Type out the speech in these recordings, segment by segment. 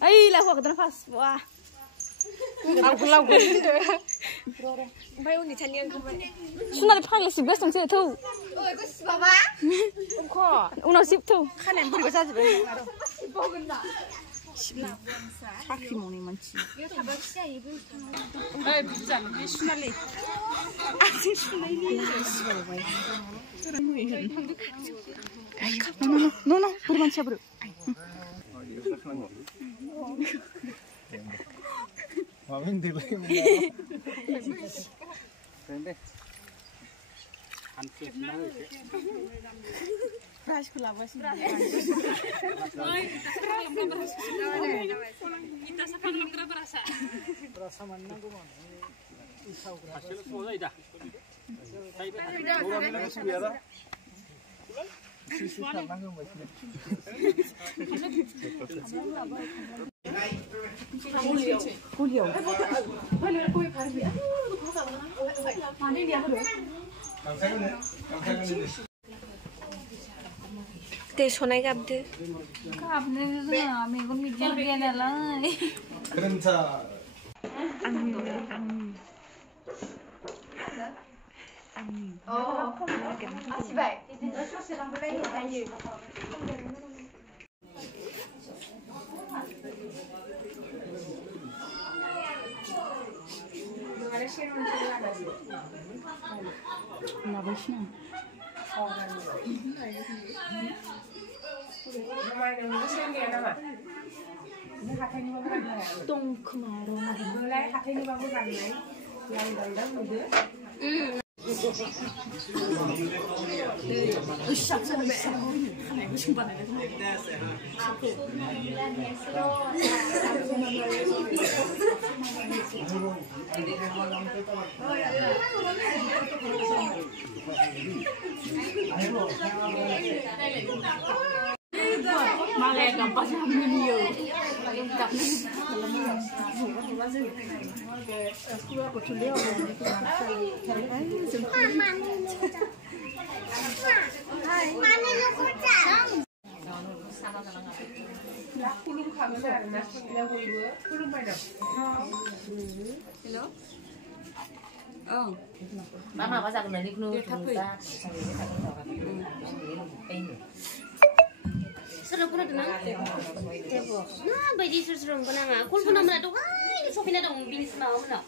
Ay, lah gua ketan pas. Wah. Aku lagu gitu. Oमफ्राय उननि थानिया ओंखारबाय सुनानै फाग्ला सिबगासिनो दंसो थौ बेखौ सिबाबा उनाव सिब थौ खानायानो बोरैबा जाजोबबाय साख्रि मावनाय मानसि ओइ बुरजा बे सुनालै आंजों सुनायनि no बोरै मानसिया बोरो Mamin delay mo na. Pwede. Unsafe na rin. Brush ko labas. Ay, kita sa panglang berasa. Berasa mana gua? Isau berasa. Hasil semua dah. Orang ini masih biara. Sisi kanan gua masih. Julio. दे सनाय गाबदो गाबनो रोङा मेगन गिदिर गैया नालाय Kerenta. आसिबाय बिदिनो ससे लांबाय हायो लाबायसो दं खोमा malah gampang video Mama có rằng là đi nuôi chúng ta Seru pernah tenang? Tebo. Nah, baju seru pernah nggak? Kul pernah mana tuh? Ay, so pernah dong bin semau mana?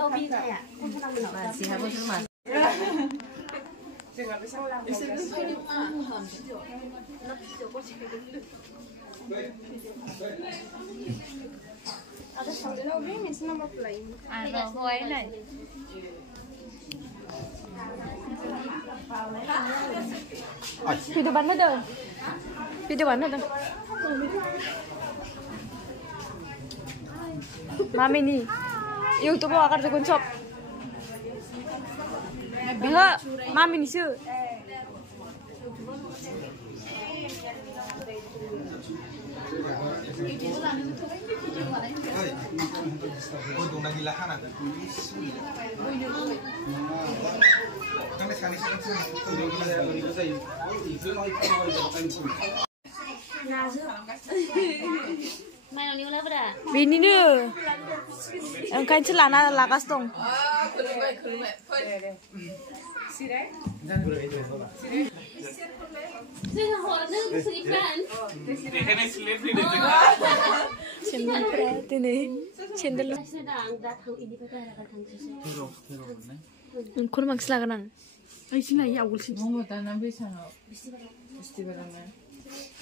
Oh bin kaya. Kul pernah mana? masih habis rumah. ada sambil ini nama play ada hoai này video bắn ở đâu video bắn ở đâu mami nih YouTube mau akan tukun shop enggak mami nih sih Untuk lagi lahan ada tulis. Kan sekali Main on lah pada. Bini nih engkau celana lakas dong Saya horor keselipan. Cendol berat ini cendol Sedang datang ini pada datang sesuatu. kurang maksud kan ay sih lah ya awal sih Mau tanam bisa no. Festival na.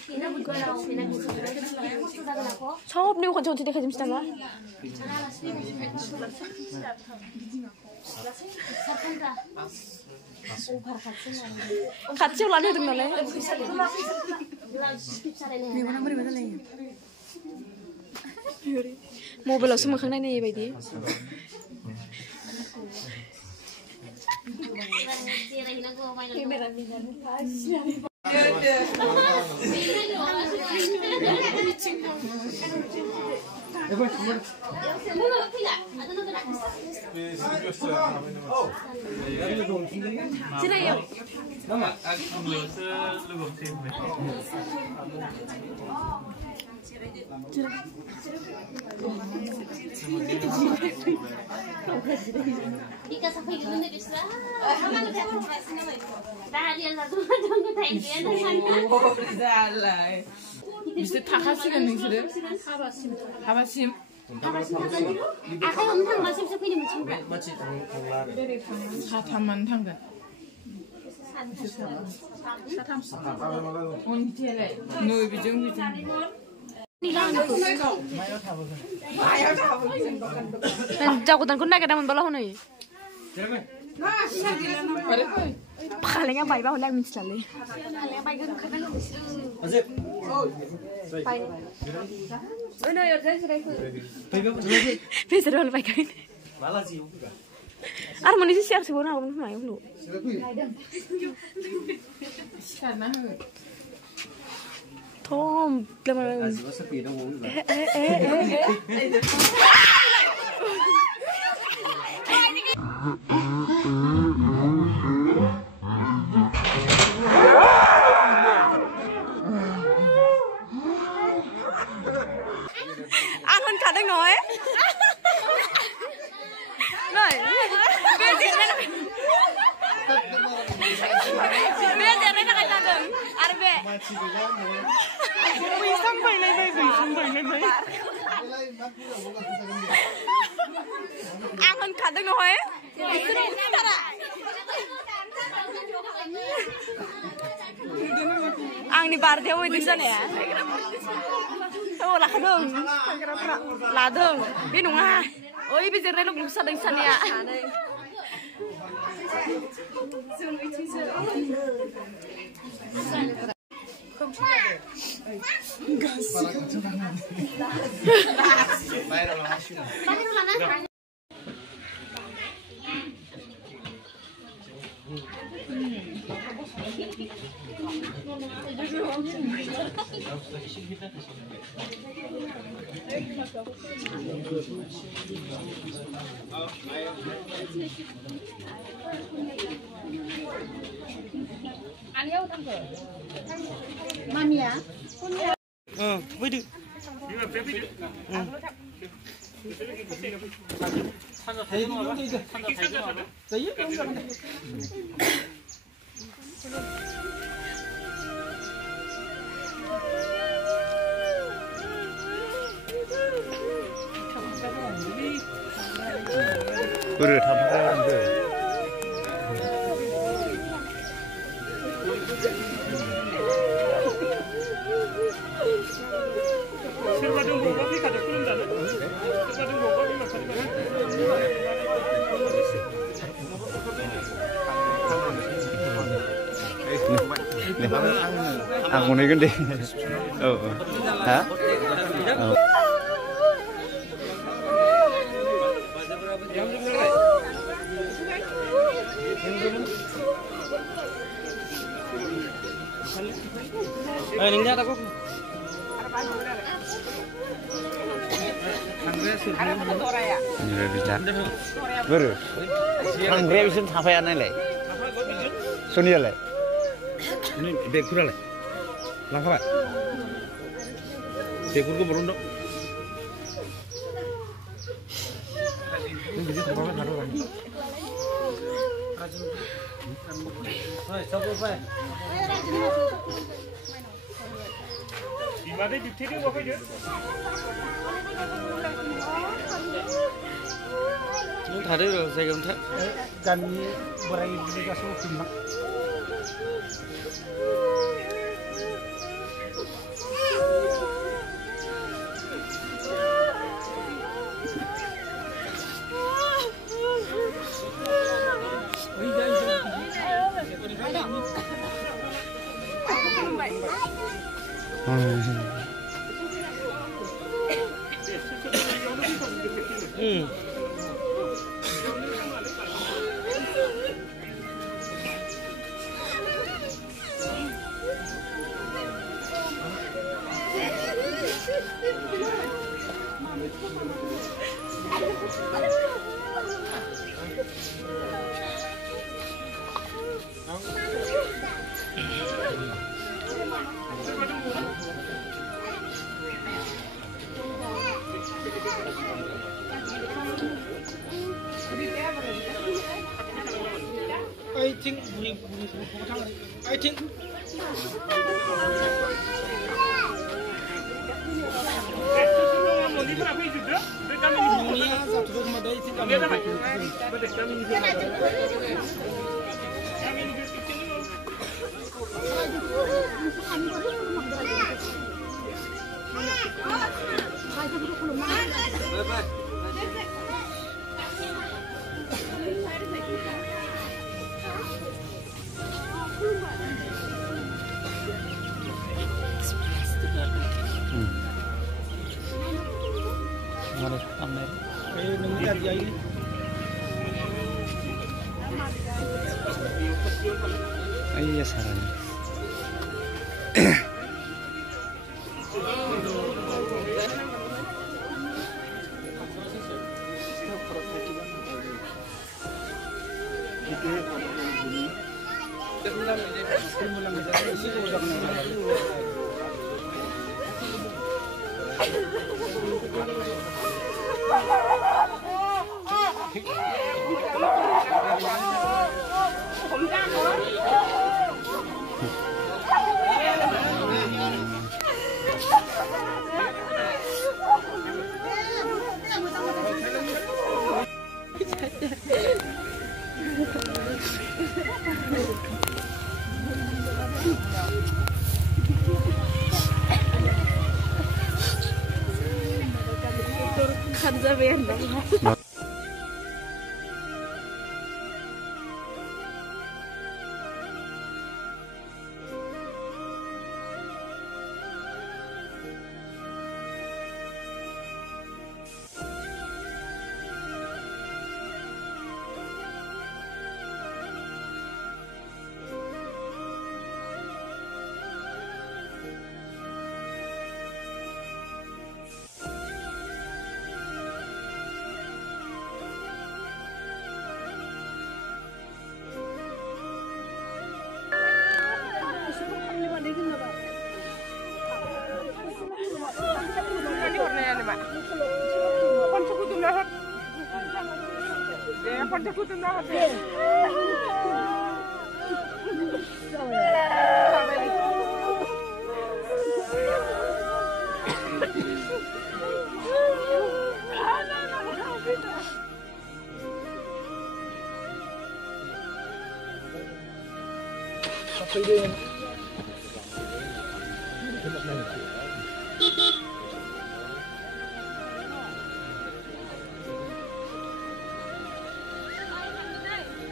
Ina bukan aku, ina bukan. Aku sudah kenapa? 처음 nih kan contoh dia kerja mesti nggak 같이 올라야 되는 거네. 모바일 없으면 강남에 이바디. 지나요. Belum Ika sampai gitu nih bisa. Sama lu kan orang sini mah. Tadi yang satu macam kita ini Salah. Mesti takasikan nih sudah. Habasim. Aku yang masih sepi nih macam apa? Sataman tangga. Ontiele. No bijung. Jakutan kun naik daman bala hunai. Pakalnya baik banget lagi misalnya. Pakalnya baik kan karena Azib. baik. Oh no, ya saya sudah ikut. Baik. Bisa dulu baik kan. Malah sih juga. Harmonis sih harus guna aku mah dulu. Karena Tom, belum. Azib sepi dong juga. Anh kadang nói. Nói. Bây giờ nó cái ta đừng. Ăn về. Vì xong vậy này. Anh kadang nói. Ang ni bar dia di sana ya. Oh lah dong. Lah dong. Bingung ah. Oh ini bisa renok lusa di sana ya. Mami ya. Với đi. 그래 다 먹었는데. Ang ini gede. Oh. Hah? Oh. Ini aku. Baru. Kangre bisa sampai aneh le. Sonia le. Ini bekur le. Langkah pak. Bekur ko berunduk. Ini bisa sampai mana taruh lagi. Hai, coba pak. Di mana di sini apa aja? Ini tadi saya gambar. Dan berai juga semua. I think buri potong. I think. Iya sarannya.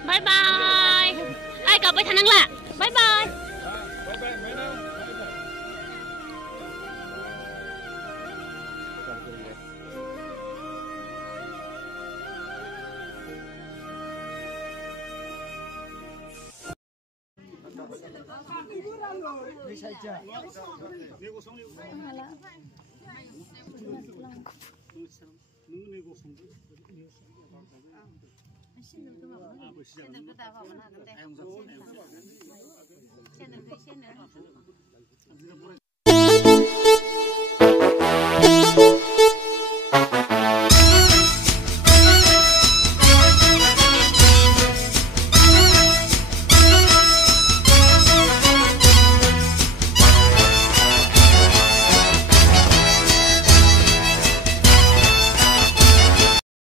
Bye bye. Ai cậu với thằng năng lạ. Bye bye.